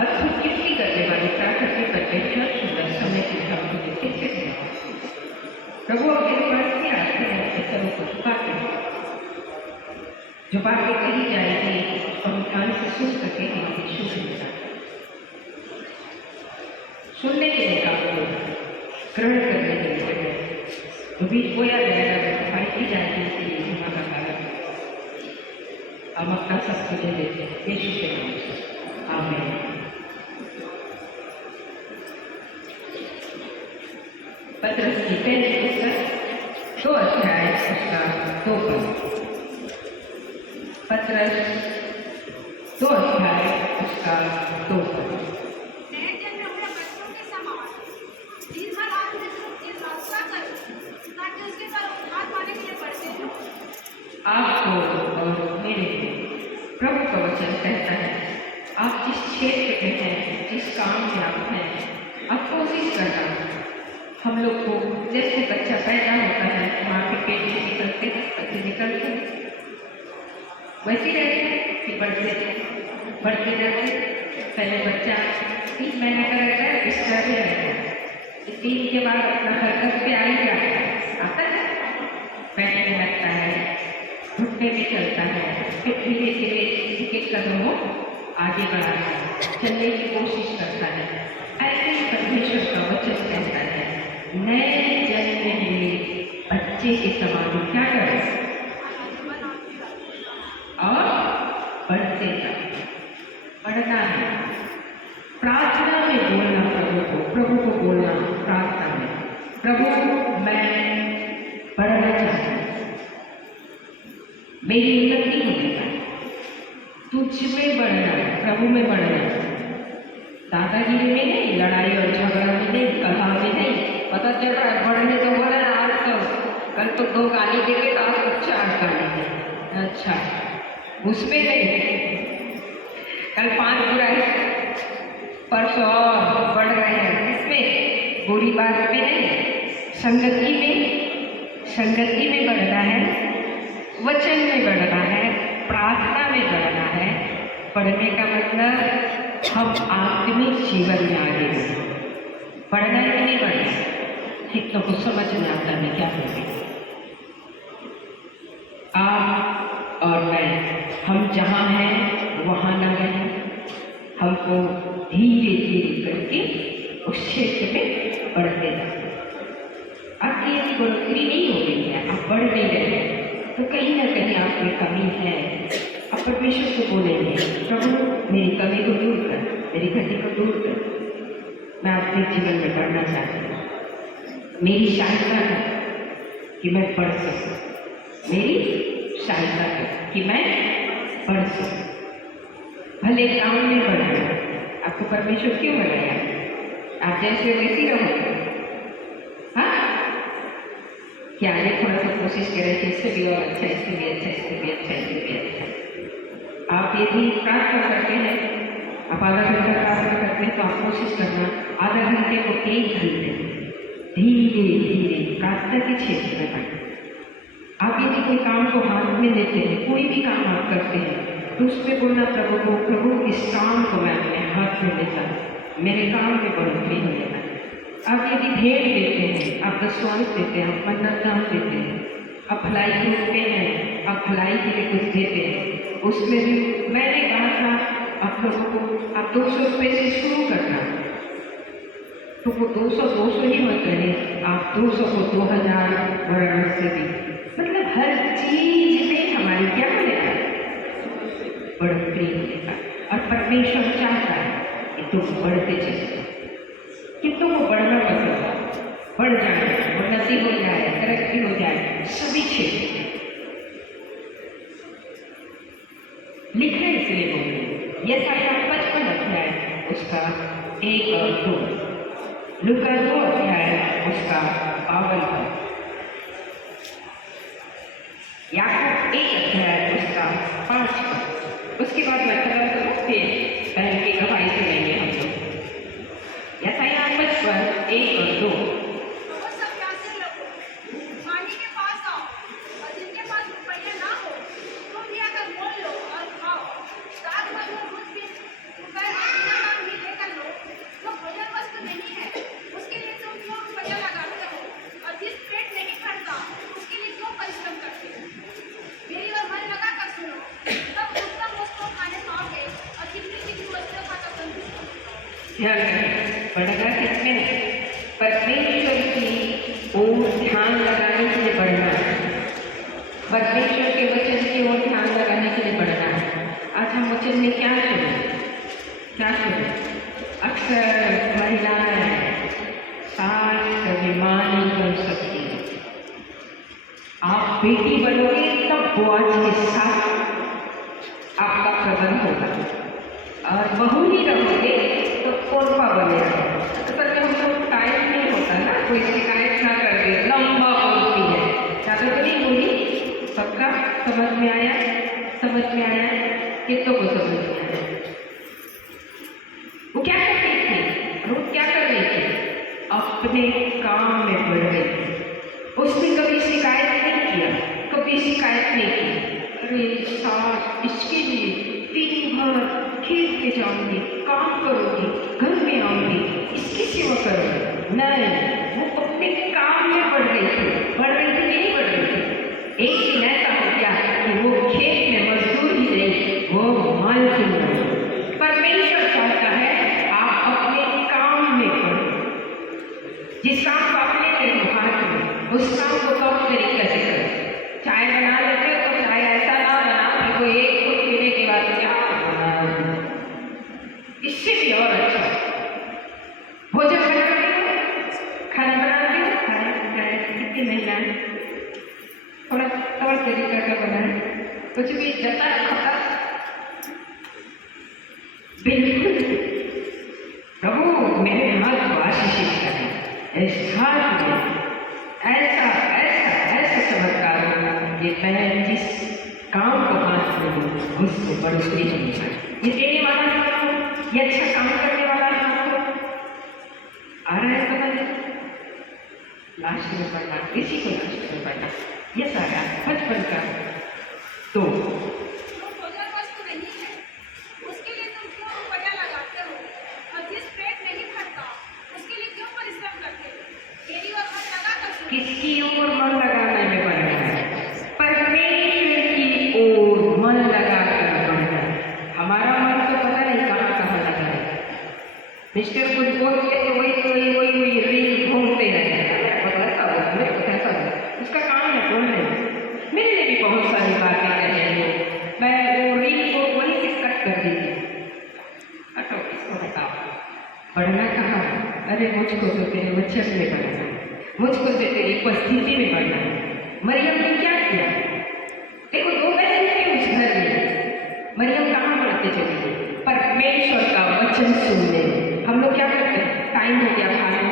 अद्भुत कीर्ति करने वाले प्राकृतिक एडवेंचर सुंदर समय की भावना देते थे। प्रभु अपने पास से आते हैं चलो को झुकाते हैं, जो बातें कही जाएगी हम ध्यान से सुन सके हम यीशु से सुनने के लिए आपको ग्रहण करने के लिए तो बीज बोया जाएगा, सफाई की जाएगी, इसलिए धीमा का कारण हम अपना सब कुछ देते हैं यीशु के नाम से, आमीन। पत्रस की पहली पुस्तक 2 अध्याय उसका 2 पद। पत्रस 2 अध्याय उसका 2 पद। आपको और मेरे को प्रभु का वचन कहता है, आप जिस क्षेत्र में हैं, जिस काम में आप हैं, आप कोशिश करना। हम लोग को जैसे बच्चा पैदा होता है, माँ के पेट से निकलते बच्चे निकलते वैसे रहते हैं कि बढ़ते रहते। पहले बच्चा 3 महीने का रहता है, बिस्तर में रहता है, 3 के बाद अपना हरकत पे आ ही जाता है, आता है, बैठने लगता है, घुटने में चलता है, फिर धीरे धीरे एक कदम वो आगे बढ़ाता है, चलने की कोशिश करता है। ऐसे ही परमेश्वर का वचन कहता है, नए जन्मे हुए बच्चे के समान क्या करें और बढ़ते जाए, बढ़ना है। प्रार्थना में बोलना, प्रभु को बोलना प्रार्थना में, प्रभु मैं बढ़ना चाहता हूँ, मेरी उन्नति होने का, तुझ में बढ़ना, प्रभु में बढ़ना, दादागिरी में नहीं, लड़ाई और झगड़ा में नहीं, कलह में नहीं। पता चल रहा है बढ़ने तो बोला आज तो, कल तो 2 गाली देंगे तो आज तो 4 गाली देंगे, अच्छा उसमें नहीं, कल 5 बुराई परसों और बढ़ रहे हैं, इसमें बुरी बात में नहीं, संगति में बढ़ना है, वचन में बढ़ना है, प्रार्थना में बढ़ना है। पढ़ने का मतलब हम आत्मिक जीवन में आगे बढ़ना है कि नहीं बढ़ना, कितनों को समझ में आता है क्या करें। आप और मैं, हम जहाँ हैं वहाँ न रहें, हमको धीरे धीरे करके उस क्षेत्र में बढ़ते जाए। आपकी यदि बढ़ोतरी नहीं हो रही है, आप बढ़ नहीं रहे, तो कहीं ना कहीं आप में कमी है। आप परमेश्वर को बोलेंगे, प्रभु मेरी कमी को दूर कर, मेरी घटी को दूर कर, मैं अपने जीवन में बढ़ना चाहती हूँ, मेरी सहायता कर कि मैं पढ़ सकूँ, मेरी सहायता कर कि मैं पढ़ सकूँ। भले काम में बढ़ना, आपको परमेश्वर क्यों बनाया, आप जैसे वैसी रहोगे, हाँ क्या आगे थोड़ा सा कोशिश करें कि इससे भी और अच्छा, इससे भी अच्छा, इससे भी अच्छा, इससे भी अच्छा। आप यदि प्रार्थना करते हैं, आप आधा घंटा प्रार्थना करते हैं, तो आप कोशिश करना आधा घंटे को 1 घंटे धीरे धीरे प्रार्थना के क्षेत्र में बढ़े। आप यदि कोई काम को हाथ में लेते हैं, कोई भी काम आप करते हैं, तो उसमें बोलना प्रभु को, प्रभु इस काम को मैं अपने हाथ में लेता हूँ, मेरे काम में बढ़ोतरी हो जाए। आप यदि भेंट देते हैं, आप दशवांश देते हैं, आप मन्नत दान देते हैं, आप भलाई ढूंढते हैं, आप भलाई के लिए कुछ देते हैं, उसमें भी मैंने कहा था आप लोगों को, आप 200 रुपये से शुरू करना, तो वो 200 ही मत करें, आप 200 को 2000 और से भी, मतलब हर चीज में हमारी क्या मिलेगा, बढ़ोतरी मिलेगा। और परमेश्वर चाहता है कि तुम बढ़ते चले, कितनों को बढ़ना पसंद है, बढ़ जाए, उन्नति हो जाए, तरक्की हो जाए, सभी क्षेत्र लिखे इसलिए बोले। यशायाह 55 अध्याय उसका 1 और 2, लूका 2 अध्याय उसका 52 पद, याकूब 1 अध्याय उसका 5 पद। उसके बाद मैं खत्म करूँ, फिर बहन की गवाही सुनेंगे हम लोग। यशायाह 55 1 और 2, ध्यान रखें, बढ़ना किसमें? परमेश्वर की ओर ध्यान लगाने के लिए बढ़ना है, परमेश्वर के वचन की ओर ध्यान लगाने के लिए बढ़ना है। आज हम वचन में क्या सुने? क्या सुने? अक्सर महिलाएं सास अभिमान नहीं कर सकती। आप बेटी बनोगे तब बुआज के साथ आपका कदम होगा, और बहू ही रहोगे तो कोरपा बनेगा। असल में हम लोग टाइम नहीं होता ना, कोई शिकायत ना कर दे, लंबा बोलती है, ज़्यादा तो नहीं बोली। सबका समझ में आया? समझ में आया? कितनों को समझ में आया? वो क्या कर रही थी? वो क्या कर रही थी? अपने काम में बढ़ रही थी। उसने कभी शिकायत नहीं किया, कभी शिकायत नहीं की। अरे सास, इसके लिए दिन भर खेत में जाऊंगी, काम करूंगी, घर में आऊंगी, इसकी सेवा करूंगी। नहीं, वो अपने काम में बढ़ रही थी। बढ़ रही थी नहीं बढ़ रही थी? एक दिन ऐसा हो गया कि वो खेत में मजदूर ही नहीं, वो मालकिन बनी। परमेश्वर चाहता है आप अपने काम में बढ़ो। जिस काम को आप लेते हो हाथ में, उस काम को तो तरीके से करें। चाय बना लेते हो तो चाय ऐसा ना बना कि कोई एक घूंट पीने के बाद क्या बना, इससे भी और अच्छा। भोजन बनाते हो, खाना बनाते हो, खाना कितनी महिलाएं थोड़ा तौर तरीका का बनाए, कुछ भी जता खाता बिल्कुल। प्रभु मेरे हाथ आशीषित करें, इस हाथ में ऐसा ऐसा ऐसा चमत्कार होगा कि मैं जिस काम को हाथ में हूँ उसको बढ़ोतरी नहीं है। ये देने वाला हाथ हो, ये अच्छा काम करने वाला हाथ हो। आ रहा है समझ? लास्ट में पढ़ना, इसी को लास्ट में पढ़ना, ये सारा बचपन का। तो किसकी ओर मन लगाने में बढ़ना है? परमेश्वर की ओर मन लगाकर बढ़ना है। हमारा मन तो पता नहीं कहाँ कहाँ लगा है। मिस्टर कुछ बोलते तो वही रील घूमते रहते हैं। मेरे को ऐसा हो, मेरे को ऐसा हो, उसका काम है बोलने। मेरे लिए भी बहुत सारी बातें कहते हैं, मैं वो रील को वहीं से कट कर देती हूँ। हटो, इसको हटाओ। बढ़ना कहाँ है? अरे मुझको तो तेरे वचन में बढ़ना है, मुझको तो तेरी उपस्थिति में बढ़ना है। मरियम ने क्या किया? देखो, दो बहन थे उस घर में। मरियम कहाँ बढ़ते चली गई? परमेश्वर का वचन सुनने। हम लोग क्या करते हैं? टाइम हो गया खाने,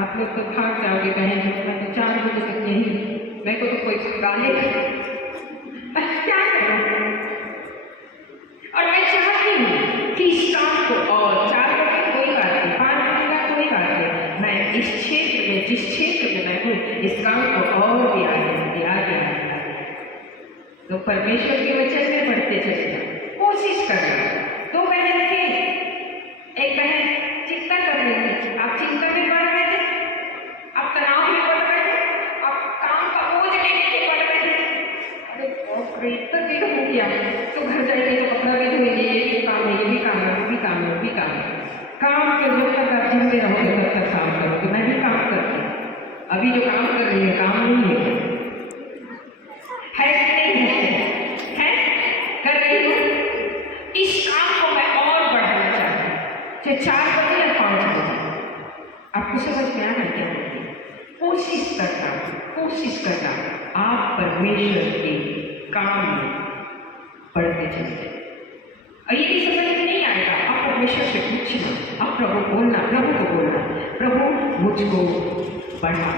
आप लोग तो भाग जाओगे बहन, मैं तो 4 बजे तक यही, मेरे को तो कोई गाले क्या करूँ? और मैं चाहती हूँ कि इस काम को और 4 बजे कोई बात नहीं, 5 बजे का कोई बात नहीं, मैं इस क्षेत्र में, जिस क्षेत्र में मैं हूँ, इस काम को और भी आगे तो परमेश्वर के वचन में बढ़ते चले, कोशिश करना। 2 बहन थे, एक बहन चिंता कर रही थी, आप चिंता में पड़ रहे थे, आप तनाव में पड़ रहे थे, आप काम का बोझ लेने के पड़ रहे थे। अरे इतना देर हो गया, तो घर जाएंगे तो कपड़ा भी धोएंगे, ये भी काम है, ये भी काम है, वो भी काम है, वो भी काम है। काम के जब तक आप जिंदे रहोगे तब तक काम करोगे। मैं भी काम करती हूँ, अभी जो काम कर रही है काम नहीं है नहीं है कर रही हूँ। इस काम को मैं और बढ़ाना चाहती हूँ, चाहे 4 बजे या 5 बजे। आपको समझ में आ रहा है क्या? कोशिश करना आप परमेश्वर के काम में बढ़ते चलते। और ये भी समझ में नहीं आएगा, आप परमेश्वर से पूछना, आप प्रभु को बोलना, प्रभु मुझको बढ़ा,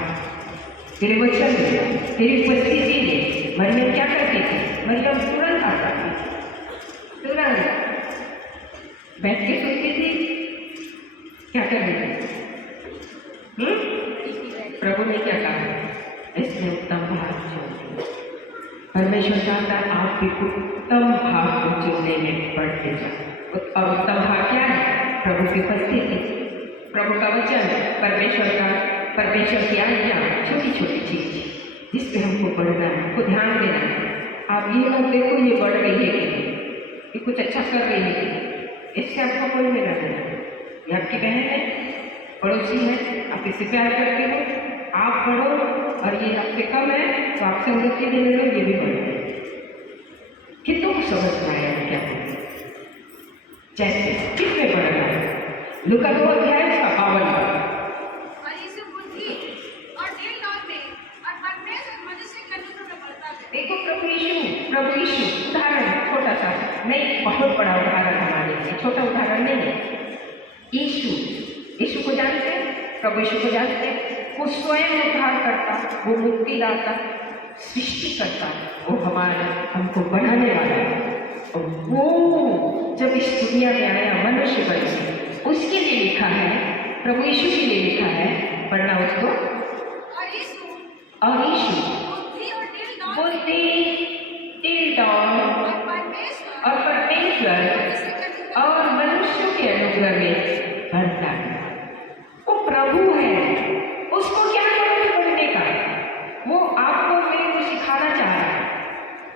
तेरे वचन में, तेरी उपस्थिति में। मरियम क्या करती थी? मरियम तुरंत आ जाती थी, तुरंत बैठ के सुनती थी। क्या कर रही थी? प्रभु ने क्या कहा? इसमें उत्तम भाग चुनते। परमेश्वर चाहता है आप भी उत्तम भाग को चुनने में बढ़ते जाए। और उत्तम भाग क्या है? प्रभु की उपस्थिति, प्रभु का वचन, परमेश्वर की आज्ञा, छोटी छोटी चीज जिस पे हमको बढ़ना है, हमको ध्यान देना है। आप ये मत देखो ये बढ़ रही है कि ये कुछ अच्छा कर रही है, इससे आपको कोई लेना देना नहीं। ये आपकी बहन है, पड़ोसी है, आप इससे प्यार करते हो, आप बढ़ो, और ये आपसे कम है तो आपसे उन्नति देने दो, ये भी बढ़ो। कितनों को समझ में आया क्या बोलते? जैसे किसने बढ़ना है? लूका 2 अध्याय 52। देखो प्रभु यीशु उदाहरण छोटा सा नहीं, बहुत बड़ा उदाहरण हमारे लिए, छोटा उदाहरण नहीं है। यीशु को जानते हैं, प्रभु यीशु को जानते हैं। वो स्वयं उद्धार करता, वो मुक्ति दाता, सृष्टि करता, वो हमको बढ़ाने वाला है। और वो जब इस दुनिया में आया मनुष्य बन के, उसके लिए लिखा है, प्रभु यीशु के लिए लिखा है, पढ़ना उसको। और यीशु बुद्धि, टिलडॉन और परमेश्वर और मनुष्यों के अनुग्रह में बढ़ता है। वो प्रभु है, उसको क्या करना बढ़ने का? वो आपको मेरे को सिखाना चाह रहा है,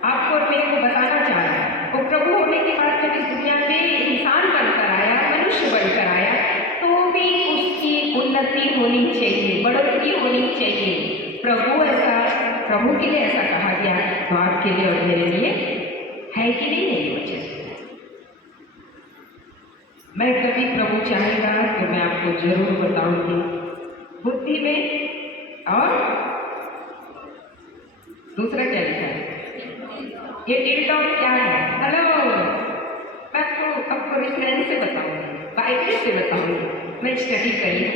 आपको और मेरे को बताना चाह रहा है। वो प्रभु होने के बाद जब इस दुनिया में इंसान बनकर आया, मनुष्य बनकर आया, तो भी उसकी उन्नति होनी चाहिए, बढ़ोतरी होनी चाहिए। प्रभु के लिए ऐसा कहा गया, तो आपके लिए और मेरे लिए है कि नहीं है ये वचन? मैं कभी प्रभु चाहेगा तो मैं आपको जरूर बताऊंगी, बुद्धि में। और दूसरा क्या लिखा है? ये टिलडॉन क्या है? हेलो, मैं आपको रेफरेंस से बताऊंगी, बाइबल से बताऊंगी, मैं स्टडी करिए।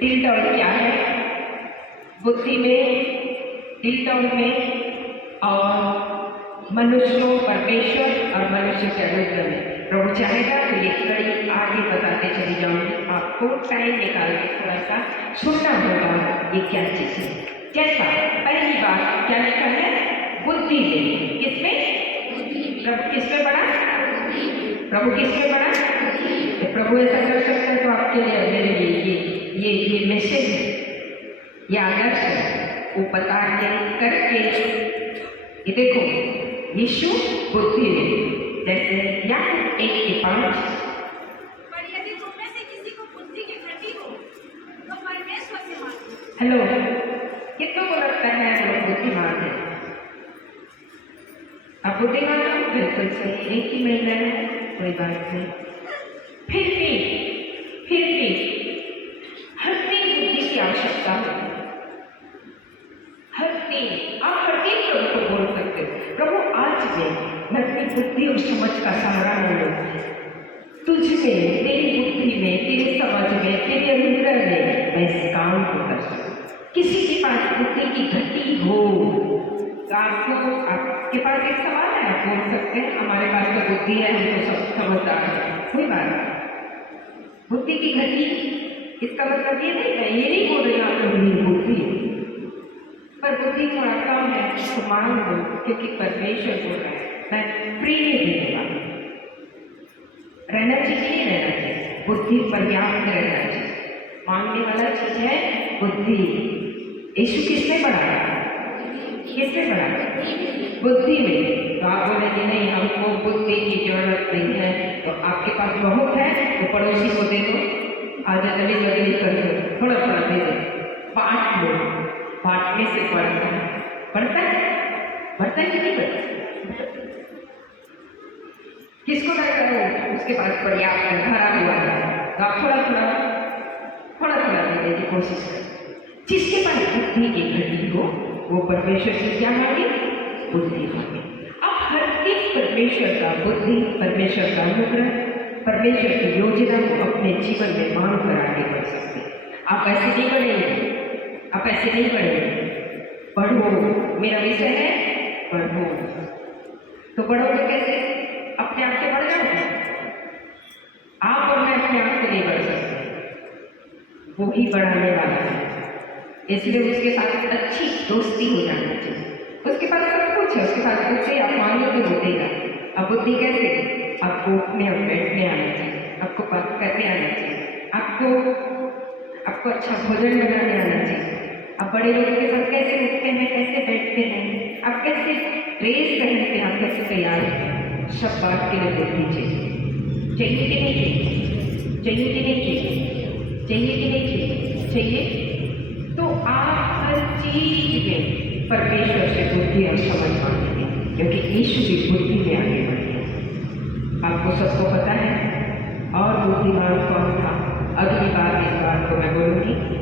टिलडॉन क्या है? बुद्धि में, टिलडॉन में, और मनुष्यों, परमेश्वर और मनुष्य के अनुग्रह में। प्रभु चाहेगा तो ये कड़ी आगे बताते चली जाऊंगी, आपको टाइम निकाल के थोड़ा सा सुनना होगा ये क्या चीज है। जैसा पहली बात क्या लिखा है? बुद्धि में। किसमें? प्रभु किसमें बढ़ा? प्रभु किसमें बढ़ा? तो प्रभु ऐसा कर सकता है तो आपके लिए मेरे लिए ये मैसेज है, ये आदर्श है, वो बता के करके। ये देखो, यीशु बुद्धि में, जैसे याकूब 1:5। पर यदि तुम में से किसी को बुद्धि की घटी हो तो परमेश्वर से मांगो। हेलो, कितनों को लगता है लोग बुद्धिमान है? आप बुद्धिमान हो? बिल्कुल सही, एक ही महीना है, कोई बात नहीं। फिर भी हर दिन बुद्धि की आवश्यकता होती है। हर दिन आप हर दिन प्रभु को बोल सकते हो, प्रभु आज मैं अपनी बुद्धि और समझ का सहारा लूँ, तुझ में, तेरी बुद्धि में, तेरी समझ में, तेरे अनुग्रह में मैं इस काम को कर सकूँ। किसी के पास बुद्धि की घटी हो तो आपके पास एक सवाल है, आप बोल सकते हैं, हमारे पास तो बुद्धि है, हम तो सब समझदार है, कोई बात नहीं। बुद्धि की घटी इसका मतलब ये नहीं, मैं ये नहीं बोल रही आप लोग मेरी बुद्धि है, पर बुद्धि थोड़ा कम है तो मांग लो, क्योंकि परमेश्वर बोल रहा है मैं फ्री नहीं देगा। रहना चाहिए, नहीं रहना चाहिए, बुद्धि पर्याप्त रहना चाहिए। मांगने वाला चीज है बुद्धि। यीशु किसने बढ़ाया? किसने बढ़ाया? बुद्धि में। तो आप बोलेंगे नहीं, हमको बुद्धि की जरूरत नहीं है, तो आपके पास बहुत है तो पड़ोसी को दे दो, आज अगली बदली कर दो, थोड़ा थोड़ा दे दो, बांट लो। बांटने से बढ़ता है, बढ़ता है कि नहीं बढ़ता? किसको लगता है उसके पास पर्याप्त है, भरा हुआ है, तो आप थोड़ा थोड़ा देने की कोशिश करें। जिसके पास बुद्धि की घटी हो वो परमेश्वर से क्या मांगे? बुद्धि मांगे। अब हर दिन परमेश्वर का बुद्धि, परमेश्वर का अनुग्रह, परमेश्वर की योजना को अपने जीवन में मांग कर आगे बढ़ सकते हैं। आप ऐसे नहीं बढ़ेंगे, आप ऐसे नहीं बढ़ेंगे। बढ़ो, मेरा विषय है बढ़ो। तो बढ़ोगे कैसे? अपने आप से बढ़ जाओगे? आप और मैं अपने आप से नहीं बढ़ सकते, वो ही बढ़ाने वाला है। इसलिए उसके साथ अच्छी दोस्ती हो जानी चाहिए। उसके पास सब कुछ है, उसके पास बुद्धि, आप मांगोगे वो देगा। अब बुद्धि कैसे? आपको उठने और बैठने आना चाहिए, आपको बात करने आना चाहिए, आपको अच्छा भोजन बनाने आना चाहिए, आप बड़े लोगों के साथ कैसे उठते हैं, कैसे बैठते हैं, आप कैसे ड्रेस पहनते हैं, आप कैसे तैयार हैं, सब बात के लिए बुद्धि चाहिए। चाहिए कि नहीं चाहिए? चाहिए कि नहीं चाहिए? चाहिए कि नहीं चाहिए? चाहिए। तो आप हर चीज में परमेश्वर से बुद्धि और समझ मांगेंगे, क्योंकि यीशु की बुद्धि में आगे बढ़े। आपको सबको पता है और बुद्धिमान कौन था? अगली बार इस बात को मैं बोलूंगी।